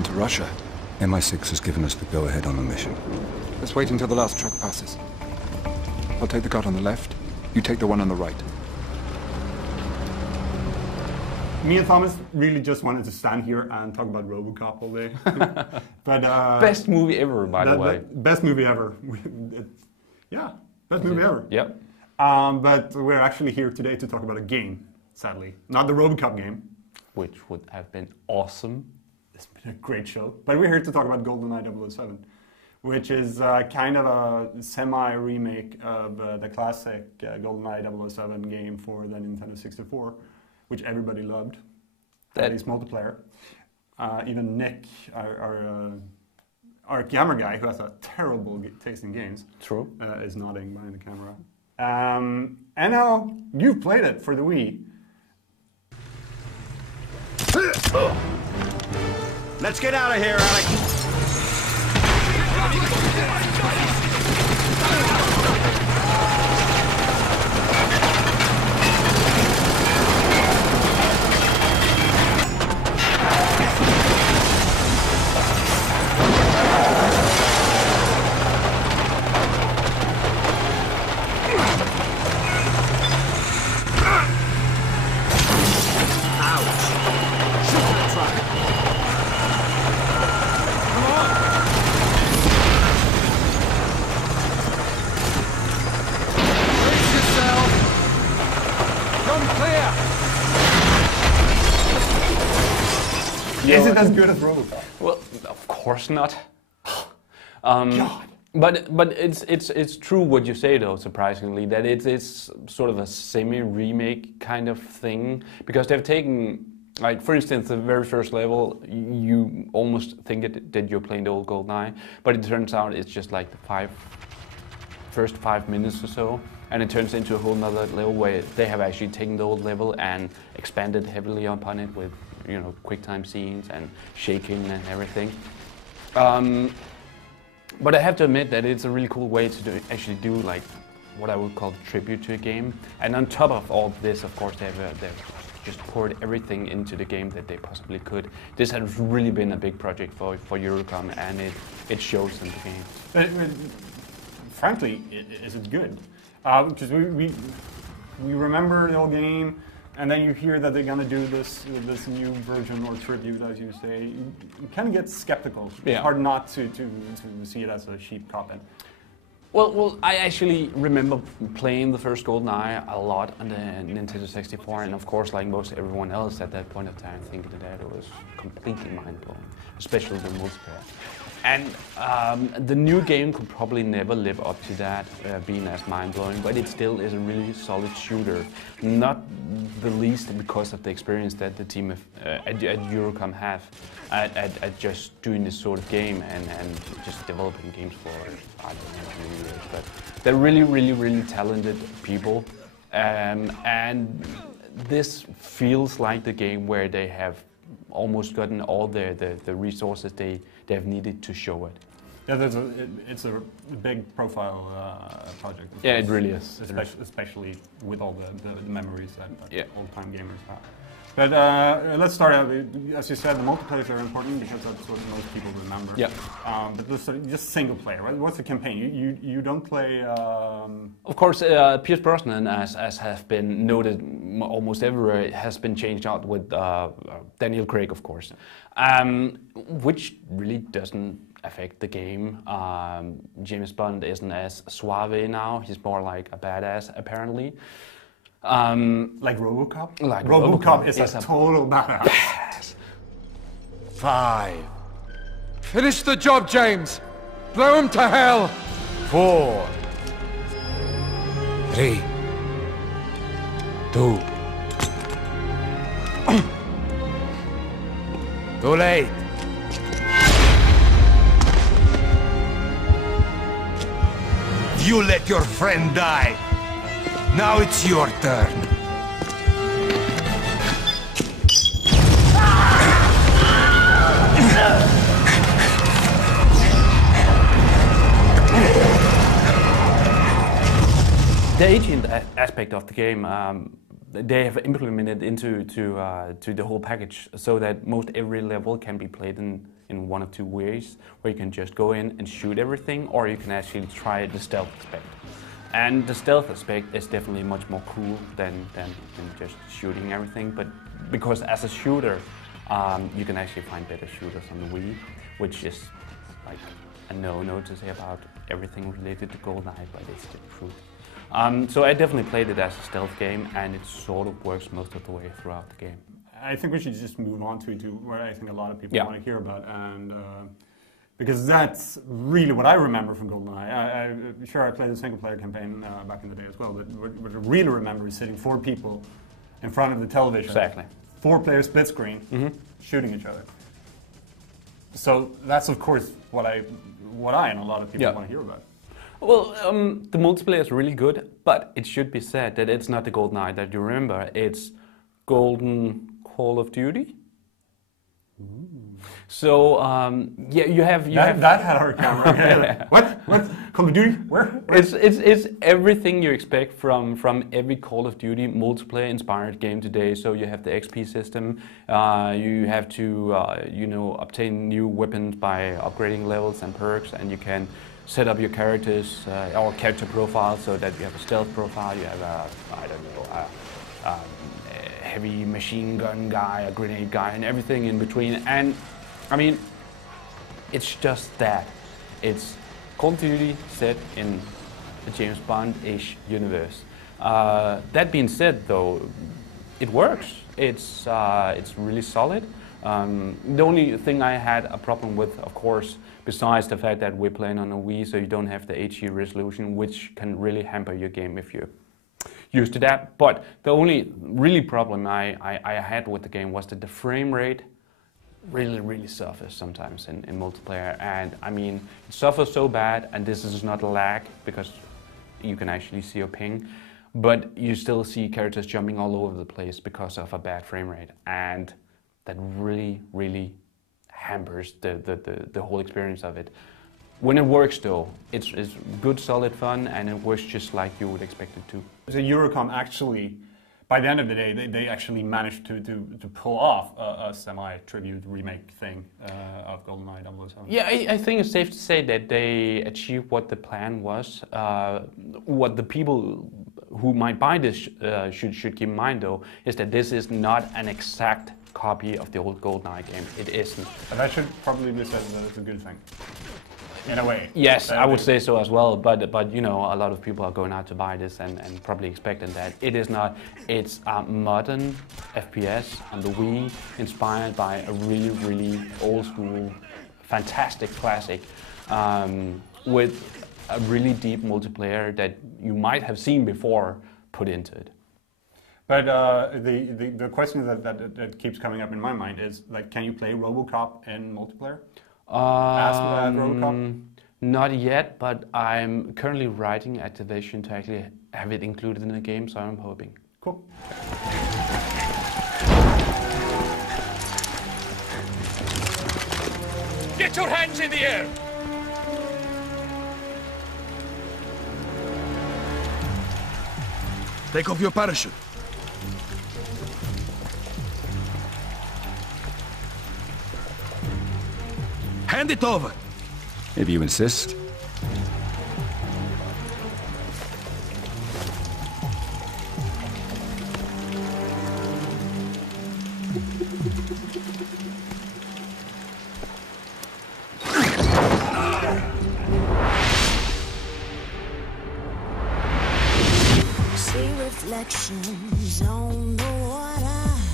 happened to Russia? MI6 has given us the go-ahead on the mission. Let's wait until the last truck passes. I'll take the cut on the left. You take the one on the right. Me and Thomas really just wanted to stand here and talk about Robocop all day. But best movie ever, by the way. Best movie ever. Yeah, best movie ever. Yep. But we're actually here today to talk about a game, sadly. Not the Robocop game. Which would have been awesome. It's been a great show. But we're here to talk about GoldenEye 007, which is kind of a semi-remake of the classic GoldenEye 007 game for the Nintendo 64, which everybody loved, at least multiplayer. Even Nick, our camera guy, who has a terrible taste in games, True. Is nodding behind the camera. And now you've played it for the Wii. Let's get out of here, Alec. Is it as good as Robocop? Well, of course not. God. But it's true what you say though, surprisingly, that it's sort of a semi-remake kind of thing, because they've taken, like, for instance, the very first level, you almost think that you're playing the old GoldenEye, but it turns out it's just like the first 5 minutes or so, and it turns into a whole nother level where they have actually taken the old level and expanded heavily upon it with, you know, quick time scenes and shaking and everything. But I have to admit that it's a really cool way to actually do like what I would call tribute to a game. And on top of all this, of course, they've just poured everything into the game that they possibly could. This has really been a big project for Eurocom, and it shows in the game. But, frankly, is it good? Because we remember the old game, and then you hear that they're going to do this new version or tribute, as you say. You kind of get skeptical. Yeah. It's hard not to see it as a cheap copy. Well, I actually remember playing the first GoldenEye a lot on the Nintendo 64, and of course, like most everyone else at that point of time, thinking that it was completely mind-blowing, especially the multiplayer. And the new game could probably never live up to that, being as mind-blowing, but it still is a really solid shooter. Not the least because of the experience that the team at Eurocom have at just doing this sort of game and just developing games for, I don't know how many years, but they're really, really, really talented people. And this feels like the game where they have almost gotten all the resources they've needed to show it. Yeah, it's a big profile project. Yeah, it really is. Especially with all the memories that old-time gamers have. But let's start out. As you said, the multiplayer are important because that's what most people remember. Yeah. But just single player, right? What's the campaign? You don't play. Of course, Pierce Brosnan, as has been noted almost everywhere, has been changed out with Daniel Craig, of course, which really doesn't affect the game. James Bond isn't as suave now. He's more like a badass, apparently. Like Robocop? Like Robocop is a total badass. 5, Finish the job, James! Blow him to hell! 4, 3, 2. too late. You let your friend die. Now it's your turn. The agent aspect of the game, they have implemented into the whole package so that most every level can be played in in one of two ways, where you can just go in and shoot everything, or you can actually try the stealth aspect. And the stealth aspect is definitely much more cool than just shooting everything, but because as a shooter, you can actually find better shooters on the Wii, which is like a no to say about everything related to GoldenEye, but it's the truth. So I definitely played it as a stealth game, and it sort of works most of the way throughout the game. I think we should just move on to where I think a lot of people want to hear about, and because that's really what I remember from GoldenEye. Sure, I played the single-player campaign back in the day as well, but what I really remember is sitting 4 people in front of the television. Exactly. 4-player split screen, shooting each other. So that's of course what I and a lot of people want to hear about. Well, the multiplayer is really good, but it should be said that it's not the GoldenEye that you remember. It's Golden Call of Duty. So you have that had our camera. What Call of Duty? Where? It's everything you expect from every Call of Duty multiplayer inspired game today. So you have the XP system. You have to obtain new weapons by upgrading levels and perks, and you can set up your characters or character profile so that you have a stealth profile. You have a heavy machine gun guy, a grenade guy, and everything in between. And I mean, it's just that. It's Call of Duty set in the James Bond-ish universe. That being said, though, it works. It's really solid. The only thing I had a problem with, of course, besides the fact that we're playing on a Wii, so you don't have the HD resolution, which can really hamper your game if you're used to that. But the only really problem I had with the game was that the frame rate really suffers sometimes in multiplayer. And I mean, it suffers so bad, and this is not a lag because you can actually see your ping, but you still see characters jumping all over the place because of a bad frame rate, and that really hampers the whole experience of it. When it works though, it's good solid fun, and it works just like you would expect it to. So Eurocom actually, by the end of the day, they actually managed to pull off a semi-tribute remake thing of GoldenEye 007. Yeah, I think it's safe to say that they achieved what the plan was. What the people who might buy this should keep in mind, though, is that this is not an exact copy of the old GoldenEye game. It isn't. And that should probably be said that it's a good thing. In a way. Yes, I would say so as well, but you know, a lot of people are going out to buy this and probably expecting that. It is not. It's a modern FPS on the Wii, inspired by a really old school, fantastic classic, with a really deep multiplayer that you might have seen before put into it. But the question that keeps coming up in my mind is, like, can you play Robocop in multiplayer? Robocop? Not yet, but I'm currently writing Activision to actually have it included in the game, so I'm hoping. Cool. Get your hands in the air! Take off your parachute. Hand it over. If you insist. See reflections on the water.